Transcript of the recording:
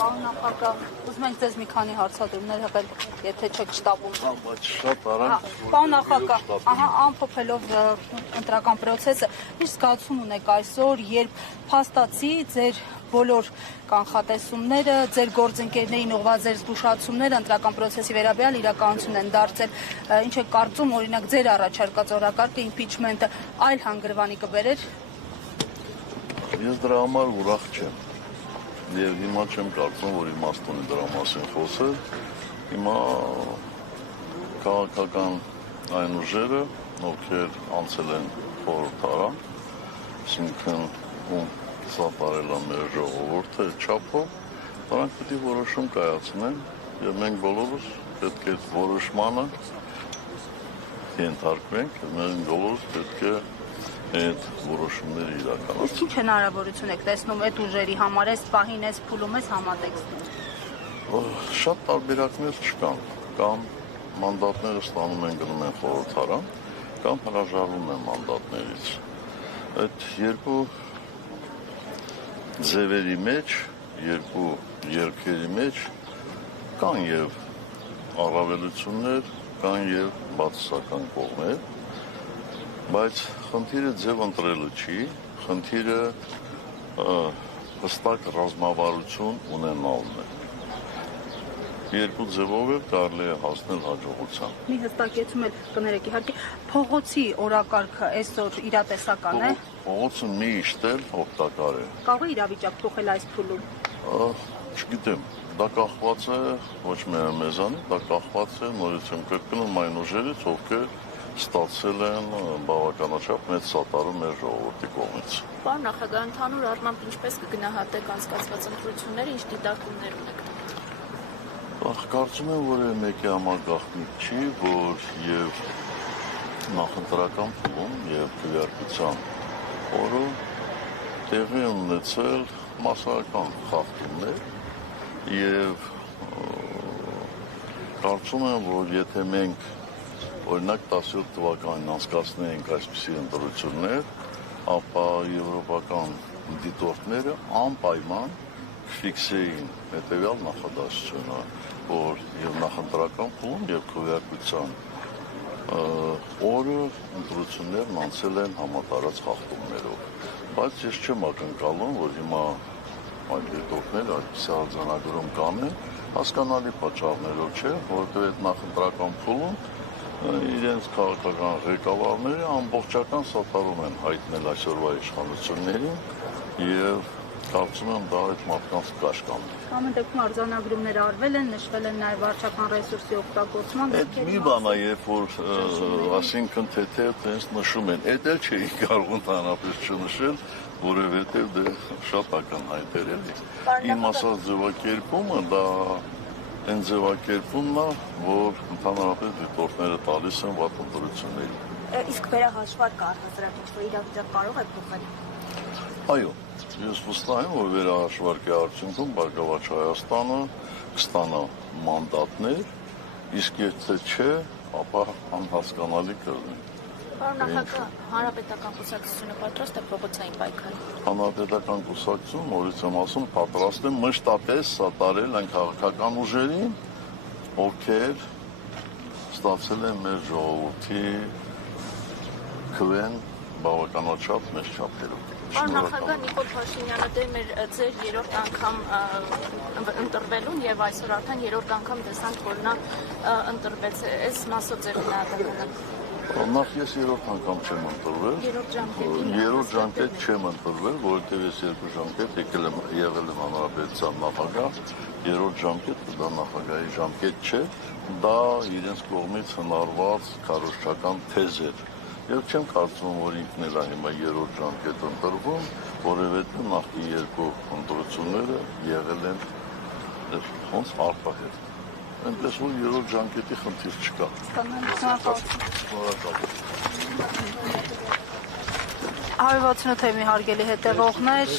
Պարոն նախագահ, ուզում ենք ձեզ մի քանի հարցադրումներ հղել, եթե չեք շտապում։ Բայց շատ արագ։ Պարոն նախագահ, ամփոփելով ընտրական process-ը, ինչ զգացում ունեք այսօր, երբ փաստացի ձեր բոլոր կանխատեսումները, ձեր գործընկերներին ուղղված ձեր զգուշացումները ընտրական process-ի վերաբերյալ իրականություն են դարձել, ինչ եք կարծում, օրինակ ձեր առաջարկած օրակարգը impeachment-ը այլ հանգրվանի կբերեր։ Ես դրա համար ուրախ չեմ։ Եվ հիմա չեմ կարծում, որ իմաստ ունի դրա մասին խոսել։ Հիմա քաղաքական այն ուժերը, ովքեր անցել են խորհրդարան, այսինքն ում սատարել է մեր ժողովուրդը չափով, նրանք պետք է որոշում կայացնեն, եւ մենք բոլորս պետք է որոշմանը ենթարկվենք, մենք բոլորս պետք է այդ որոշումները իրականացնենք։ Ինչ հնարավորություն եք տեսնում այդ ուժերի համար, այս պահին, այս փուլում, այս համատեքստում։ Շատ տարբերակներ չկան, կամ մանդատները ստանում են գնում են խորհրդարան, կամ հրաժարվում են մանդատներից։ Այդ երկու ձևերի մեջ, երկու երկերի մեջ կան եւ առավելություններ, կան եւ բացասական կողմեր, բայց խնդիրը ձև ընտրելը չի, խնդիրը հստակ ռազմավարություն ունենալն է։ Երկու ձևով էլ կարելի է հասնել հաջողության։ Մի հստակեցում էլ կներեք, իհարկե, փողոցի օրակարգը այսօր իրատեսական է։ Փողոցը միշտ էլ օգտակար է։ Կարող է իրավիճակ փոխել այս փուլում։ Չգիտեմ, դա կախված է ոչ միայն մեզանից, դա կախված է նորից եմ կրկնում այն ուժերից, ովքեր ստացել են բավականաչափ մեծ սատարում մեր ժողովրդի կողմից։ Պարոն նախագահ, ընդհանուր առմամբ ինչպես կգնահատեք անցկացված ընտրությունները, ինչ դիտարկումներ ունեք։ Կարծում եմ, որ մեկի համար գաղտնիք չի, որ եւ նախընտրական փուլում եւ քվեարկության օրը տեղի ունեցել մասսայական խախտումներ եւ կարծում եմ, որ եթե մենք օրինակ 17 թվականին անցկացնեինք այսպիսի ընտրություններ, ապա եվրոպական դիտորդները անպայման ֆիքսեին հետևյալ նախադասությունը, որ եւ նախընտրական փուլում եւ քվեարկության օրը ընտրություններն անցել են համատարած խախտումներով։ Բայց ես չեմ ակնկալում, որ հիմա այդ դիտորդները այդպիսի արձանագրում կանեն, հասկանալի պատճառներով չէ, որովհետեւ այդ նախընտրական փուլում իրենց քաղաքական ղեկավարները ամբողջական սատարում են հայտնել այսօրվա իշխանություններին եւ կարծում եմ դա այդ մարդկանց կաշկան։ Ամեն դեպքում արձանագրումներ արվել են, նշվել են նաև վարչական ռեսուրսի օգտագործման դեպքերի։ Այդ մի բան է, երբ որ ասինքն թեթև տենց նշում են, այդ էլ չէի կարող ընդհանրապես չնշել, որովհետեւ դե շատ ակնհայտ էր էլի։ Իմ ասած ձևակերպումը դա այն ձևակերպումն է, որ ընդհանրապես դիտորդները տալիս են վատ ընտրությունների։ Իսկ վերահաշվարկը առհասարակ ինչ-որ իրավիճակ կարող է փոխել։ Այո, ես վստահ եմ, որ վերահաշվարկի արդյունքում Բարգավաճ Հայաստանը կստանա մանդատներ, իսկ եթե չէ, ապա անհասկանալի կլինի։ Պարոն նախագահ, Հանրապետական կուսակցությունը պատրաստ է փողոցային պայքարի։ Հանրապետական կուսակցությունը, նորից եմ ասում, պատրաստ է մշտապես սատարել այն քաղաքական ուժերին, ովքեր ստացել են մեր ժողովրդի քվեն բավականաչափ մեծ չափերով։ Պարոն նախագահ, Նիկոլ Փաշինյանը դեմ էր ձեր երրորդ անգամ ընտրվելուն եւ այսօր արդեն երրորդ անգամ տեսանք, որ նա ընտրվեց։ Այս մասով ձեր գնահատականը։ Նախ ես երրորդ անգամ չեմ ընտրվել։ Երրորդ ժամկետ չեմ ընտրվել, որովհետև ես երկու ժամկետ եղել եմ հանրապետության նախագահ, երրորդ ժամկետը դա նախագահի ժամկետ չէ, դա իրենց կողմից հնարված քարոզչական թեզ էր։ Եվ չեմ կարծում, որ ինքն էլ հիմա երրորդ ժամկետ ընտրվում, որովհետև նախկին երկու ընտրությունները եղել են ոնց արտահերթ։ Այնպես որ երրորդ ժամկետի խնդիր չկա։ Շնորհակալ։ 168-ի հարգելի հետևողներ,